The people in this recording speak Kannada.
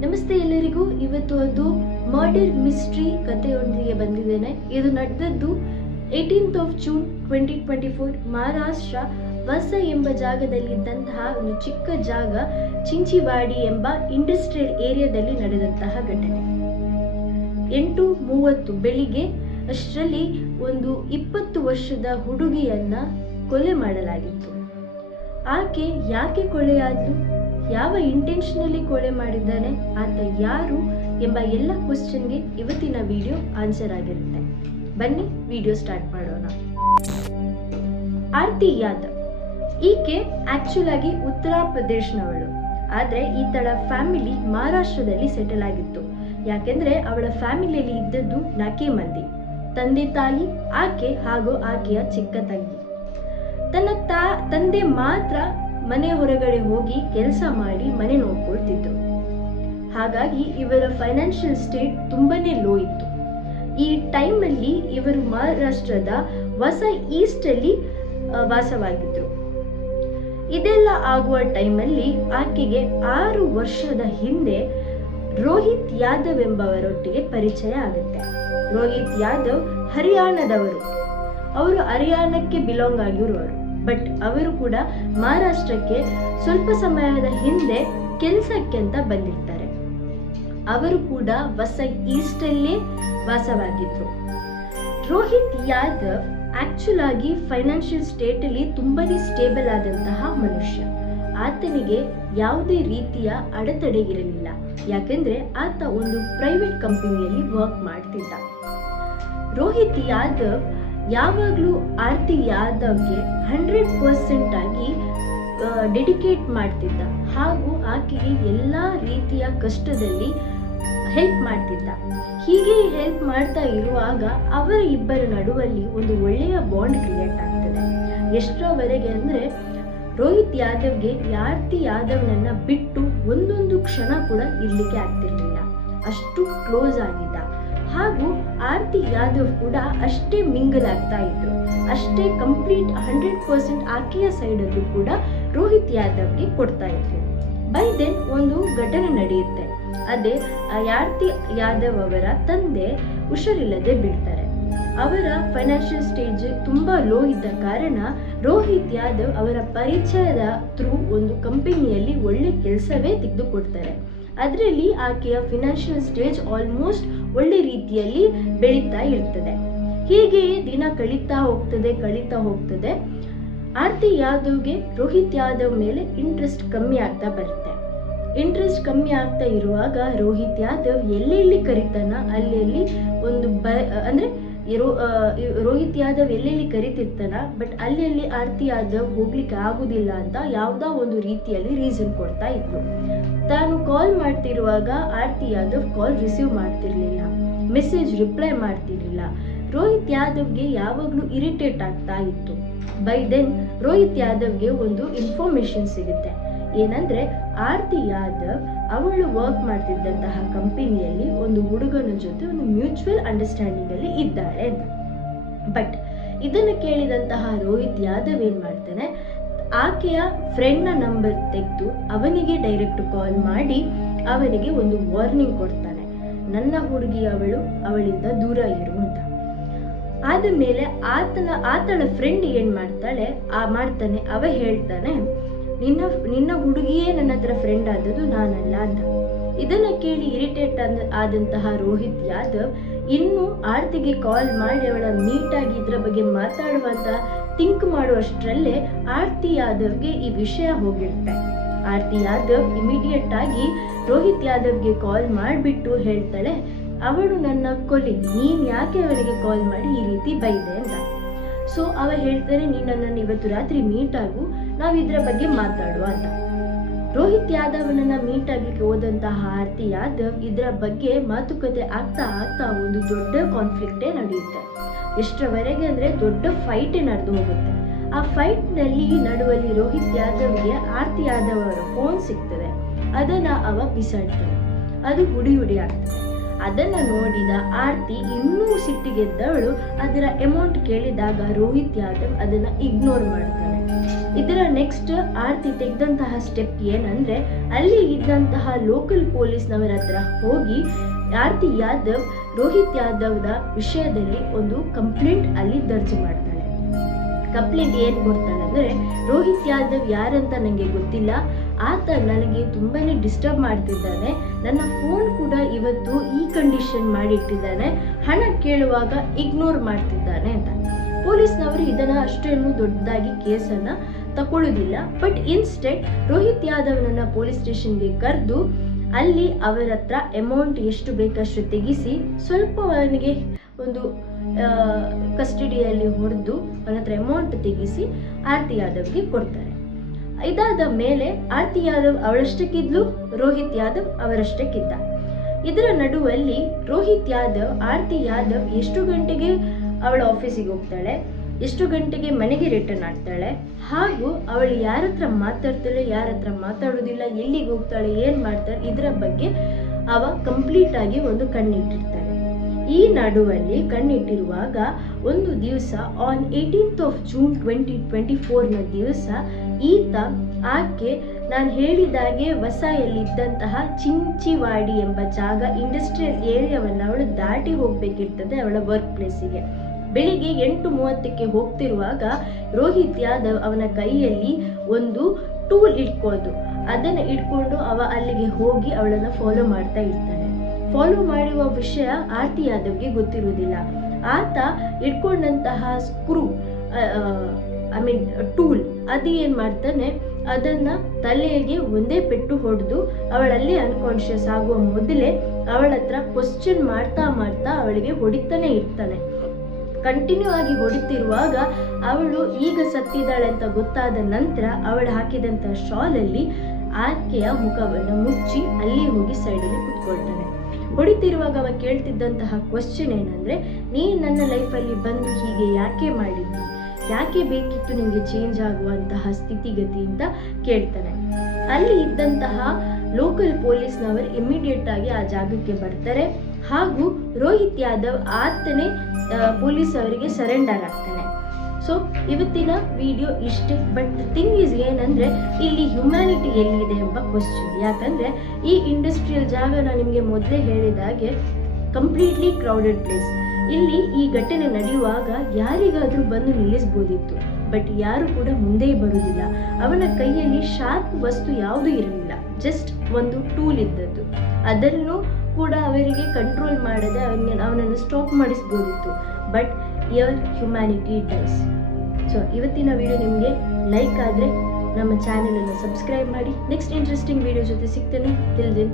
ನಮಸ್ತೆ ಎಲ್ಲರಿಗೂ. ಇವತ್ತು ಒಂದು ಮರ್ಡರ್ ಮಿಸ್ಟ್ರಿ ಕಥೆಯೊಂದಿಗೆ ಬಂದಿದ್ದೇನೆ. ಇದು ನಡೆದದ್ದು 18th of June 2024 ಮಹಾರಾಷ್ಟ್ರ ವಸ ಎಂಬ ಜಾಗದಲ್ಲಿದ್ದಂತಹ ಒಂದು ಚಿಕ್ಕ ಜಾಗ ಚಿಂಚಿವಾಡಿ ಎಂಬ ಇಂಡಸ್ಟ್ರಿಯಲ್ ಏರಿಯಾದಲ್ಲಿ ನಡೆದಂತಹ ಘಟನೆ. 8:30 ಬೆಳಿಗ್ಗೆ ಅಷ್ಟರಲ್ಲಿ ಒಂದು 20 ವರ್ಷದ ಹುಡುಗಿಯನ್ನ ಕೊಲೆ ಮಾಡಲಾಗಿತ್ತು. ಆಕೆ ಯಾಕೆ ಕೊಲೆಯಾದ್ಲು, ಯಾವ ಇಂಟೆನ್ಷನಲ್ಲಿ ಕೊಲೆ ಮಾಡಿದ್ದಾನೆ, ಆತ ಯಾರು ಎಂಬ ಎಲ್ಲ ಕ್ವಶನ್ಗೆ ಇವತ್ತಿನ ವಿಡಿಯೋ ಆನ್ಸರ್ ಆಗಿರುತ್ತೆ. ಬನ್ನಿ ವಿಡಿಯೋ ಸ್ಟಾರ್ಟ್ ಮಾಡೋಣ. ಆರ್ತಿ ಯಾದವ್ ಈಕೆ ಆಕ್ಚುಲ್ ಆಗಿ ಉತ್ತರ ಪ್ರದೇಶನವಳು, ಆದ್ರೆ ಈತಳ ಫ್ಯಾಮಿಲಿ ಮಹಾರಾಷ್ಟ್ರದಲ್ಲಿ ಸೆಟಲ್ ಆಗಿತ್ತು. ಯಾಕೆಂದ್ರೆ ಅವಳ ಫ್ಯಾಮಿಲಿಯಲ್ಲಿ ಇದ್ದದ್ದು 4 ಮಂದಿ: ತಂದೆ, ತಾಯಿ, ಆಕೆ ಹಾಗೂ ಆಕೆಯ ಚಿಕ್ಕ ತಂಗಿ. ತನ್ನ ತಂದೆ ಮಾತ್ರ ಮನೆ ಹೊರಗಡೆ ಹೋಗಿ ಕೆಲಸ ಮಾಡಿ ಮನೆ ನೋಡ್ಕೊಳ್ತಿದ್ರು. ಹಾಗಾಗಿ ಇವರ ಫೈನಾನ್ಷಿಯಲ್ ಸ್ಟೇಟ್ ತುಂಬಾನೇ ಲೋ ಇತ್ತು. ಈ ಟೈಮಲ್ಲಿ ಇವರು ಮಹಾರಾಷ್ಟ್ರದ ವಸ ಈಸ್ಟ್ ಅಲ್ಲಿ ವಾಸವಾಗಿದ್ರು. ಇದೆಲ್ಲ ಆಗುವ ಟೈಮಲ್ಲಿ ಆಕೆಗೆ 6 ವರ್ಷದ ಹಿಂದೆ ರೋಹಿತ್ ಯಾದವ್ ಎಂಬವರೊಟ್ಟಿಗೆ ಪರಿಚಯ ಆಗುತ್ತೆ. ರೋಹಿತ್ ಯಾದವ್ ಹರಿಯಾಣದವರು. ಅವರು ಹರಿಯಾಣಕ್ಕೆ ಬಿಲಾಂಗ್ ಆಗಿರುವವರು. ಬಟ್ ಅವರು ಕೂಡ ಮಹಾರಾಷ್ಟ್ರಕ್ಕೆ ಸ್ವಲ್ಪ ಸಮಯದ ಹಿಂದೆ ಕೆಲಸಕ್ಕೆ ಅಂತ ಬಂದಿರ್ತಾರೆ. ಅವರು ಕೂಡ ವಸ ಈಸ್ಟ್ ಅಲ್ಲೇ ವಾಸವಾಗಿದ್ರು. ರೋಹಿತ್ ಯಾದವ್ ಆಕ್ಚುಲ್ ಆಗಿ ಫೈನಾನ್ಷಿಯಲ್ ಸ್ಟೇಟ್ ಅಲ್ಲಿ ತುಂಬಾನೇ ಸ್ಟೇಬಲ್ ಆದಂತಹ ಮನುಷ್ಯ. ಆತನಿಗೆ ಯಾವುದೇ ರೀತಿಯ ಅಡೆತಡೆ ಇರಲಿಲ್ಲ. ಯಾಕೆಂದ್ರೆ ಆತ ಒಂದು ಪ್ರೈವೇಟ್ ಕಂಪನಿಯಲ್ಲಿ ವರ್ಕ್ ಮಾಡ್ತಿದ್ದ. ರೋಹಿತ್ ಯಾದವ್ ಯಾವಾಗಲೂ ಆರ್ತಿ ಯಾದವ್ಗೆ 100% ಆಗಿ ಡೆಡಿಕೇಟ್ ಮಾಡ್ತಿದ್ದ ಹಾಗೂ ಆಕೆಗೆ ಎಲ್ಲ ರೀತಿಯ ಕಷ್ಟದಲ್ಲಿ ಹೆಲ್ಪ್ ಮಾಡ್ತಿದ್ದ. ಹೀಗೆ ಹೆಲ್ಪ್ ಮಾಡ್ತಾ ಇರುವಾಗ ಅವರ ಇಬ್ಬರ ನಡುವಲ್ಲಿ ಒಂದು ಒಳ್ಳೆಯ ಬಾಂಡ್ ಕ್ರಿಯೇಟ್ ಆಗ್ತದೆ. ಎಷ್ಟರವರೆಗೆ ಅಂದ್ರೆ ರೋಹಿತ್ ಯಾದವ್ಗೆ ಆರ್ತಿ ಯಾದವ್ನನ್ನ ಬಿಟ್ಟು ಒಂದೊಂದು ಕ್ಷಣ ಕೂಡ ಇರ್ಲಿಕ್ಕೆ ಆಗ್ತಿರ್ಲಿಲ್ಲ. ಅಷ್ಟು ಕ್ಲೋಸ್ ಆಗಿದ್ದ. ಹಾಗೂ ಆರ್ತಿ ಯಾದವ್ ಕೂಡ ಅಷ್ಟೇ ಮಿಂಗಲ್ ಆಗ್ತಾ ಇದ್ರು. ಅಷ್ಟೇ ಕಂಪ್ಲೀಟ್ 100% ಆಕೆಯ ಸೈಡಲ್ಲೂ ಕೂಡ ರೋಹಿತ್ ಯಾದವ್ಗೆ ಕೊಡ್ತಾ ಇದ್ರು. ಬೈ ದೆನ್ ಒಂದು ಘಟನೆ ನಡೆಯುತ್ತೆ. ಅದೇ ಆರ್ತಿ ಯಾದವ್ ಅವರ ತಂದೆ ಹುಷಾರಿಲ್ಲದೆ ಬೀಳ್ತಾರೆ. ಅವರ ಫೈನಾನ್ಷಿಯಲ್ ಸ್ಟೇಜ್ ತುಂಬಾ ಲೋ ಇದ್ದ ಕಾರಣ ರೋಹಿತ್ ಯಾದವ್ ಅವರ ಪರಿಚಯದ ಥ್ರೂ ಒಂದು ಕಂಪನಿಯಲ್ಲಿ ಒಳ್ಳೆ ಕೆಲಸವೇ ತೆಗೆದುಕೊಡ್ತಾರೆ. ಅದರಲ್ಲಿ ಆಕೆಯ ಫಿನಾನ್ಷಿಯಲ್ ಸ್ಟೇಜ್ ಆಲ್ಮೋಸ್ಟ್ ಒಳ್ಳೆ ರೀತಿಯಲ್ಲಿ ಬೆಳೀತಾ ಇರ್ತದೆ. ಹೀಗೆಯೇ ದಿನ ಕಳೀತಾ ಹೋಗ್ತದೆ. ಆರ್ತಿ ಯಾದವ್ಗೆ ರೋಹಿತ್ ಯಾದವ್ ಮೇಲೆ ಇಂಟ್ರೆಸ್ಟ್ ಕಮ್ಮಿ ಆಗ್ತಾ ಬರುತ್ತೆ. ಇಂಟ್ರೆಸ್ಟ್ ಕಮ್ಮಿ ಆಗ್ತಾ ಇರುವಾಗ ರೋಹಿತ್ ಯಾದವ್ ಎಲ್ಲೆಲ್ಲಿ ಕರಿತಾನ ಅಲ್ಲೆಲ್ಲಿ ಒಂದು ಅಂದ್ರೆ ರೋಹಿತ್ ಯಾದವ್ ಎಲ್ಲೆಲ್ಲಿ ಕರಿತಿರ್ತಾನ, ಬಟ್ ಅಲ್ಲಿ ಆರ್ತಿ ಯಾದವ್ ಹೋಗ್ಲಿಕ್ಕೆ ಆಗುದಿಲ್ಲ ಅಂತ ಯಾವ್ದೋ ಒಂದು ರೀತಿಯಲ್ಲಿ ರೀಸನ್ ಕೊಡ್ತಾ ಇದ್ರು. ತಾನು ಕಾಲ್ ಮಾಡ್ತಿರುವಾಗ ಆರ್ತಿ ಯಾದವ್ ಕಾಲ್ ರಿಸೀವ್ ಮಾಡ್ತಿರ್ಲಿಲ್ಲ, ಮೆಸೇಜ್ ರಿಪ್ಲೈ ಮಾಡ್ತಿರ್ಲಿಲ್ಲ. ರೋಹಿತ್ ಯಾದವ್ಗೆ ಯಾವಾಗ್ಲೂ ಇರಿಟೇಟ್ ಆಗ್ತಾ ಇತ್ತು. ಬೈ ದೆನ್ ರೋಹಿತ್ ಯಾದವ್ಗೆ ಒಂದು ಇನ್ಫಾರ್ಮೇಶನ್ ಸಿಗುತ್ತೆ. ಏನಂದ್ರೆ ಆರ್ತಿ ಯಾದವ್ ಅವಳು ವರ್ಕ್ ಮಾಡ್ತಿದ್ದಂತಹ ಕಂಪನಿಯಲ್ಲಿ ಒಂದು ಹುಡುಗನ ಜೊತೆ ಒಂದು ಮ್ಯೂಚುವಲ್ ಅಂಡರ್ಸ್ಟ್ಯಾಂಡಿಂಗ್ ಅಲ್ಲಿ ಇದ್ದಾಳೆ ಅಂತ. ಬಟ್ ಇದನ್ನು ಕೇಳಿದಂತಹ ರೋಹಿತ್ ಯಾದವ್ ಏನ್ ಮಾಡ್ತಾನೆ, ಆಕೆಯ ಫ್ರೆಂಡ್ನ ನಂಬರ್ ತೆಗೆದು ಅವನಿಗೆ ಡೈರೆಕ್ಟ್ ಕಾಲ್ ಮಾಡಿ ಅವನಿಗೆ ಒಂದು ವಾರ್ನಿಂಗ್ ಕೊಡ್ತಾನೆ, ನನ್ನ ಹುಡುಗಿ ಅವಳಿಂದ ದೂರ ಇರು ಅಂತ. ಆದ ಮೇಲೆ ಆತಳ ಫ್ರೆಂಡ್ ಏನ್ ಮಾಡ್ತಾನೆ, ಅವ ಹೇಳ್ತಾನೆ, ನಿನ್ನ ಹುಡುಗಿಯೇ ನನ್ನ ಹತ್ರ ಫ್ರೆಂಡ್ ಆದದ್ದು, ನಾನಲ್ಲ ಅಂತ. ಇದನ್ನ ಕೇಳಿ ಇರಿಟೇಟ್ ಆದಂತಹ ರೋಹಿತ್ ಯಾದವ್ ಇನ್ನು ಆರ್ತಿಗೆ ಕಾಲ್ ಮಾಡಿ ಅವಳ ಮೀಟ್ ಆಗಿ ಇದ್ರ ಬಗ್ಗೆ ಮಾತಾಡುವಂತ ಥಿಂಕ್ ಮಾಡುವಷ್ಟರಲ್ಲೇ ಆರ್ತಿ ಯಾದವ್ಗೆ ಈ ವಿಷಯ ಹೋಗಿರುತ್ತೆ. ಆರ್ತಿ ಯಾದವ್ ಇಮಿಡಿಯೇಟ್ ಆಗಿ ರೋಹಿತ್ ಯಾದವ್ಗೆ ಕಾಲ್ ಮಾಡಿಬಿಟ್ಟು ಹೇಳ್ತಾಳೆ, ಅವಳು ನನ್ನ ಕೊಲಿ, ನೀನ್ ಯಾಕೆ ಅವನಿಗೆ ಕಾಲ್ ಮಾಡಿ ಈ ರೀತಿ ಬೈದೆ ಅಂತ. ಸೊ ಅವ ಹೇಳ್ತಾರೆ, ನೀನ್ ನನ್ನನ್ನು ಇವತ್ತು ರಾತ್ರಿ ಮೀಟ್ ಆಗು, ನಾವ್ ಇದ್ರ ಬಗ್ಗೆ ಮಾತಾಡುವ ಅಂತ. ರೋಹಿತ್ ಯಾದವ್ನನ್ನ ಮೀಟ್ ಆಗ್ಲಿಕ್ಕೆ ಹೋದಂತಹ ಆರ್ತಿ ಯಾದವ್ ಇದ್ರ ಬಗ್ಗೆ ಮಾತುಕತೆ ಆಗ್ತಾ ಒಂದು ದೊಡ್ಡ ಕಾನ್ಫ್ಲಿಕ್ಟೇ ನಡೆಯುತ್ತೆ. ಎಷ್ಟರವರೆಗೆ ಅಂದ್ರೆ ದೊಡ್ಡ ಫೈಟೇ ನಡೆದು ಹೋಗುತ್ತೆ. ಆ ಫೈಟ್ ನಲ್ಲಿ ನಡುವಲ್ಲಿ ರೋಹಿತ್ ಯಾದವ್ಗೆ ಆರ್ತಿ ಯಾದವ್ ಅವರ ಫೋನ್ ಸಿಗ್ತದೆ. ಅದನ್ನ ಅವ ಬಿಸಾಡ್ತಾನೆ. ಅದು ಹುಡಿ ಆಗ್ತದೆ. ಅದನ್ನ ನೋಡಿದ ಆರ್ತಿ ಇನ್ನೂ ಸಿಟ್ಟಿಗೆದ್ದವಳು ಅದರ ಅಮೌಂಟ್ ಕೇಳಿದಾಗ ರೋಹಿತ್ ಯಾದವ್ ಅದನ್ನ ಇಗ್ನೋರ್ ಮಾಡ್ತಾನೆ. ಇದರ ನೆಕ್ಸ್ಟ್ ಆರ್ತಿ ತೆಗೆದಂತಹ ಸ್ಟೆಪ್ ಏನಂದ್ರೆ ಅಲ್ಲಿ ಇದ್ದಂತಹ ಲೋಕಲ್ ಪೊಲೀಸ್ನವರ ಹತ್ರ ಹೋಗಿ ಆರ್ತಿ ಯಾದವ್ ರೋಹಿತ್ ಯಾದವ್ನ ವಿಷಯದಲ್ಲಿ ಒಂದು ಕಂಪ್ಲೇಂಟ್ ಅಲ್ಲಿ ದರ್ಜ್ ಮಾಡ್ತಾಳೆ. ಕಂಪ್ಲೇಂಟ್ ಏನ್ ಕೊಡ್ತಾಳೆ ಅಂದ್ರೆ, ರೋಹಿತ್ ಯಾದವ್ ಯಾರಂತ ನನಗೆ ಗೊತ್ತಿಲ್ಲ, ಆತ ನನಗೆ ತುಂಬಾನೇ ಡಿಸ್ಟರ್ಬ್ ಮಾಡ್ತಿದ್ದಾನೆ, ನನ್ನ ಫೋನ್ ಕೂಡ ಇವತ್ತು ಈ ಕಂಡೀಷನ್ ಮಾಡಿಟ್ಟಿದ್ದಾನೆ, ಹಣ ಕೇಳುವಾಗ ಇಗ್ನೋರ್ ಮಾಡ್ತಿದ್ದಾನೆ ಅಂತ. ಪೊಲೀಸ್ನವರು ಇದನ್ನ ಅಷ್ಟೇನು ದೊಡ್ಡದಾಗಿ ಕೇಸನ್ನ ತಗೊಳ್ಳೋದಿಲ್ಲ. ಬಟ್ ಇನ್ಸ್ಟೆಡ್ ರೋಹಿತ್ ಯಾದವ್ನನ್ನ ಪೊಲೀಸ್ ಸ್ಟೇಷನ್ಗೆ ಕರೆದು ಅಲ್ಲಿ ಅವರ ಹತ್ರ ಅಮೌಂಟ್ ಎಷ್ಟು ಬೇಕಷ್ಟು ತೆಗಿಸಿ ಸ್ವಲ್ಪ ಅವನಿಗೆ ಒಂದು ಕಸ್ಟಡಿಯಲ್ಲಿ ಹೊಡೆದು ಅವನ ಹತ್ರ ಅಮೌಂಟ್ ತೆಗಿಸಿ ಆರ್ತಿ ಯಾದವ್ಗೆ ಕೊಡ್ತಾರೆ. ಇದಾದ ಮೇಲೆ ಆರ್ತಿ ಯಾದವ್ ಅವಳಷ್ಟಕ್ಕಿದ್ಲು, ರೋಹಿತ್ ಯಾದವ್ ಅವರಷ್ಟಕ್ಕಿದ್ದ. ಇದರ ನಡುವಲ್ಲಿ ರೋಹಿತ್ ಯಾದವ್ ಆರ್ತಿ ಯಾದವ್ ಎಷ್ಟು ಗಂಟೆಗೆ ಅವಳ ಆಫೀಸಿಗೆ ಹೋಗ್ತಾಳೆ, ಎಷ್ಟು ಗಂಟೆಗೆ ಮನೆಗೆ ರಿಟರ್ನ್ ಆಗ್ತಾಳೆ, ಹಾಗೂ ಅವಳು ಯಾರ ಹತ್ರ ಮಾತಾಡ್ತಾಳೆ, ಯಾರ ಹತ್ರ ಮಾತಾಡೋದಿಲ್ಲ, ಎಲ್ಲಿಗೆ ಹೋಗ್ತಾಳೆ, ಏನ್ ಮಾಡ್ತಾಳೆ, ಇದರ ಬಗ್ಗೆ ಅವ ಕಂಪ್ಲೀಟ್ ಆಗಿ ಒಂದು ಕಣ್ಣಿಟ್ಟಿರ್ತಾಳೆ. ಈ ನಡುವಲ್ಲಿ ಕಣ್ಣಿಟ್ಟಿರುವಾಗ ಒಂದು ದಿವಸ ಆನ್ 18th of June 2024 ದಿವಸ ಈತ ಆಕೆ ನಾನು ಹೇಳಿದಾಗೆ ವಸಾಯಲ್ಲಿದ್ದಂತಹ ಚಿಂಚಿವಾಡಿ ಎಂಬ ಜಾಗ ಇಂಡಸ್ಟ್ರಿಯಲ್ ಏರಿಯಾವನ್ನು ಅವಳು ದಾಟಿ ಹೋಗ್ಬೇಕಿರ್ತದೆ ಅವಳ ವರ್ಕ್ ಪ್ಲೇಸಿಗೆ. ಬೆಳಿಗ್ಗೆ 8:30 ಹೋಗ್ತಿರುವಾಗ ರೋಹಿತ್ ಯಾದವ್ ಅವನ ಕೈಯಲ್ಲಿ ಒಂದು ಟೂಲ್ ಅದನ್ನು ಇಟ್ಕೊಂಡು ಅವ ಅಲ್ಲಿಗೆ ಹೋಗಿ ಅವಳನ್ನು ಫಾಲೋ ಮಾಡ್ತಾ ಇರ್ತಾನೆ. ಫಾಲೋ ಮಾಡುವ ವಿಷಯ ಆರ್ತಿ ಯಾದವ್ಗೆ ಗೊತ್ತಿರುವುದಿಲ್ಲ. ಆತ ಇಟ್ಕೊಂಡಂತಹ ಸ್ಕ್ರೂ ಟೂಲ್ ಅದು ಏನ್ ಮಾಡ್ತಾನೆ, ಅದನ್ನ ತಲೆಗೆ ಒಂದೇ ಪೆಟ್ಟು ಹೊಡೆದು ಅವಳಲ್ಲಿ ಅನ್ಕಾನ್ಶಿಯಸ್ ಆಗುವ ಮೊದಲೇ ಅವಳ ಹತ್ರ ಕ್ವಶನ್ ಮಾಡ್ತಾ ಅವಳಿಗೆ ಹೊಡಿತಾನೆ ಇರ್ತಾನೆ. ಕಂಟಿನ್ಯೂ ಆಗಿ ಹೊಡಿತಿರುವಾಗ ಅವಳು ಈಗ ಸತ್ತಿದ್ದಾಳೆ ಅಂತ ಗೊತ್ತಾದ ನಂತರ ಅವಳು ಹಾಕಿದಂತ ಶಾಲಲ್ಲಿ ಆಕೆಯ ಮುಖವನ್ನು ಮುಚ್ಚಿ ಅಲ್ಲಿ ಹೋಗಿ ಸೈಡಲ್ಲಿ ಕುತ್ಕೊಳ್ತಾನೆ. ಹೊಡಿತಿರುವಾಗ ಅವ ಕೇಳ್ತಿದ್ದಂತಹ ಕ್ವಶನ್ ಏನಂದ್ರೆ, ನೀನ್ ನನ್ನ ಲೈಫಲ್ಲಿ ಬಂದು ಹೀಗೆ ಯಾಕೆ ಮಾಡಿದ್ದಿ, ಯಾಕೆ ಬೇಕಿತ್ತು ನಿಮಗೆ ಚೇಂಜ್ ಆಗುವಂತಹ ಸ್ಥಿತಿಗತಿ ಅಂತ ಕೇಳ್ತಾನೆ. ಅಲ್ಲಿ ಇದ್ದಂತಹ ಲೋಕಲ್ ಪೊಲೀಸ್ನವರು ಇಮಿಡಿಯೇಟ್ ಆಗಿ ಆ ಜಾಗಕ್ಕೆ ಬರ್ತಾರೆ ಹಾಗೂ ರೋಹಿತ್ ಯಾದವ್ ಆತನೇ ಪೊಲೀಸ್ ಅವರಿಗೆ ಸರೆಂಡರ್ ಆಗ್ತಾನೆ. ಸೊ ಇವತ್ತಿನ ವಿಡಿಯೋ ಇಷ್ಟೇ. ಬಟ್ ಥಿಂಗ್ ಈಸ್ ಏನಂದ್ರೆ, ಇಲ್ಲಿ ಹ್ಯುಮ್ಯಾನಿಟಿ ಎಲ್ಲಿದೆ ಎಂಬ ಕ್ವಶನ್. ಯಾಕಂದ್ರೆ ಈ ಇಂಡಸ್ಟ್ರಿಯಲ್ ಜಾಗ ನಾನು ನಿಮಗೆ ಮೊದಲೇ ಹೇಳಿದಾಗೆ ಕಂಪ್ಲೀಟ್ಲಿ ಕ್ರೌಡೆಡ್ ಪ್ಲೇಸ್. ಇಲ್ಲಿ ಈ ಘಟನೆ ನಡೆಯುವಾಗ ಯಾರಿಗಾದ್ರೂ ಬಂದು ನಿಲ್ಲಿಸಬಹುದಿತ್ತು, ಬಟ್ ಯಾರು ಕೂಡ ಮುಂದೆ ಬರುವುದಿಲ್ಲ. ಅವನ ಕೈಯಲ್ಲಿ ಶಾರ್ಪ್ ವಸ್ತು ಯಾವುದೂ ಇರಲಿಲ್ಲ, ಜಸ್ಟ್ ಒಂದು ಟೂಲ್ ಇದ್ದದ್ದು. ಅದನ್ನು ಕೂಡ ಅವರಿಗೆ ಕಂಟ್ರೋಲ್ ಮಾಡದೆ ಅವನನ್ನು ಸ್ಟಾಪ್ ಮಾಡಿಸ್ಬೋದಿತ್ತು. But your humanity dies. So ಇವತ್ತಿನ ವಿಡಿಯೋ ನಿಮಗೆ ಲೈಕ್ ಆದರೆ ನಮ್ಮ ಚಾನೆಲನ್ನು ಸಬ್ಸ್ಕ್ರೈಬ್ ಮಾಡಿ. ನೆಕ್ಸ್ಟ್ ಇಂಟ್ರೆಸ್ಟಿಂಗ್ ವಿಡಿಯೋ ಜೊತೆ ಸಿಗ್ತೇನೆ. Till then